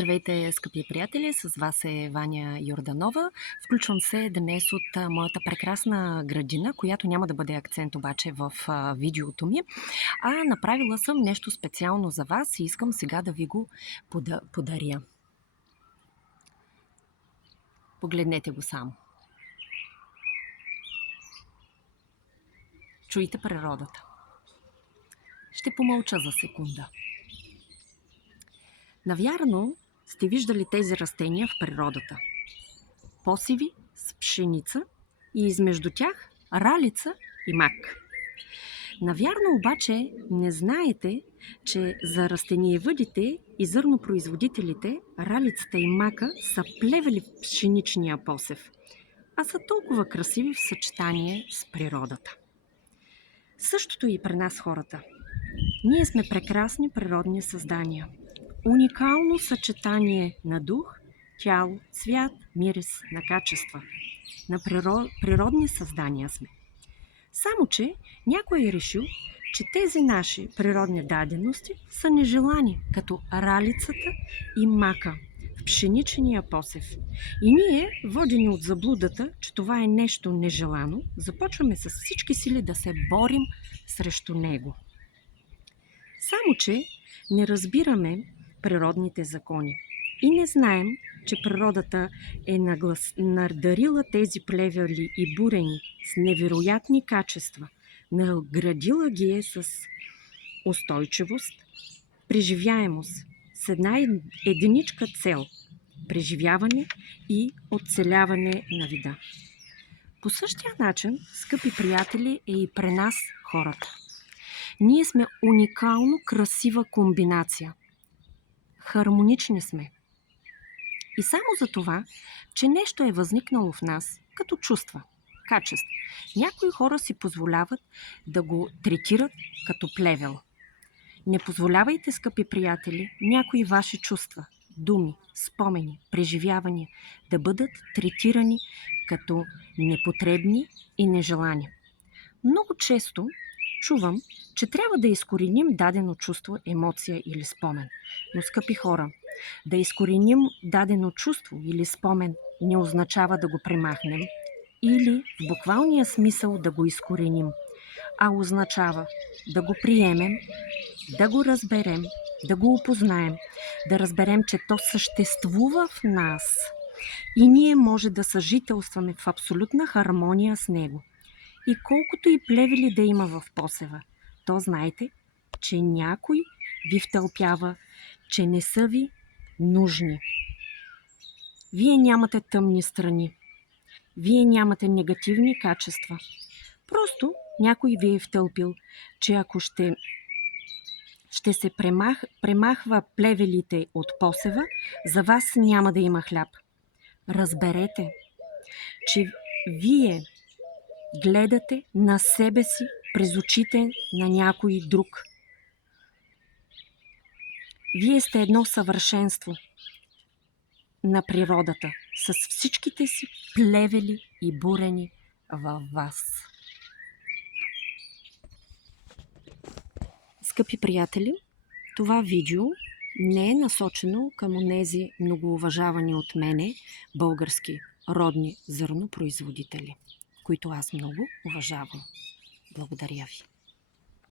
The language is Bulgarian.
Здравейте, скъпи приятели! С вас е Ваня Йорданова. Включвам се днес от моята прекрасна градина, която няма да бъде акцент обаче в видеото ми, а направила съм нещо специално за вас и искам сега да ви го подаря. Погледнете го само. Чуйте природата. Ще помълча за секунда. Навярно сте виждали тези растения в природата. Посеви с пшеница и измежду тях ралица и мак. Навярно обаче не знаете, че за растениевъдите и зърнопроизводителите ралицата и мака са плевели в пшеничния посев, а са толкова красиви в съчетание с природата. Същото и при нас хората. Ние сме прекрасни природни създания. Уникално съчетание на дух, тяло, цвят, мирис, на качества. На природни създания сме. Само, че някой е решил, че тези наши природни дадености са нежелани, като ралицата и мака в пшеничения посев. И ние, водени от заблудата, че това е нещо нежелано, започваме с всички сили да се борим срещу него. Само, че не разбираме природните закони и не знаем, че природата е надарила тези плевели и бурени с невероятни качества, наградила ги е с устойчивост, преживяемост, с една единичка цел – преживяване и оцеляване на вида. По същия начин, скъпи приятели, е и при нас хората. Ние сме уникално красива комбинация. Хармонични сме. И само за това, че нещо е възникнало в нас като чувства, качества. Някои хора си позволяват да го третират като плевел. Не позволявайте, скъпи приятели, някои ваши чувства, думи, спомени, преживявания да бъдат третирани като непотребни и нежелани. Много често чувам, че трябва да изкореним дадено чувство, емоция или спомен. Но, скъпи хора, да изкореним дадено чувство или спомен не означава да го премахнем или в буквалния смисъл да го изкореним, а означава да го приемем, да го разберем, да го опознаем, да разберем, че то съществува в нас и ние може да съжителстваме в абсолютна хармония с него. И колкото и плевели да има в посева, то знайте, че някой ви втълпява, че не са ви нужни. Вие нямате тъмни страни. Вие нямате негативни качества. Просто някой ви е втълпил, че ако ще се премахва плевелите от посева, за вас няма да има хляб. Разберете, че вие гледате на себе си през очите на някой друг. Вие сте едно съвършенство на природата с всичките си плевели и бурени във вас. Скъпи приятели, това видео не е насочено към онези многоуважавани от мене български родни зърнопроизводители, които аз много уважавам. Благодаря ви.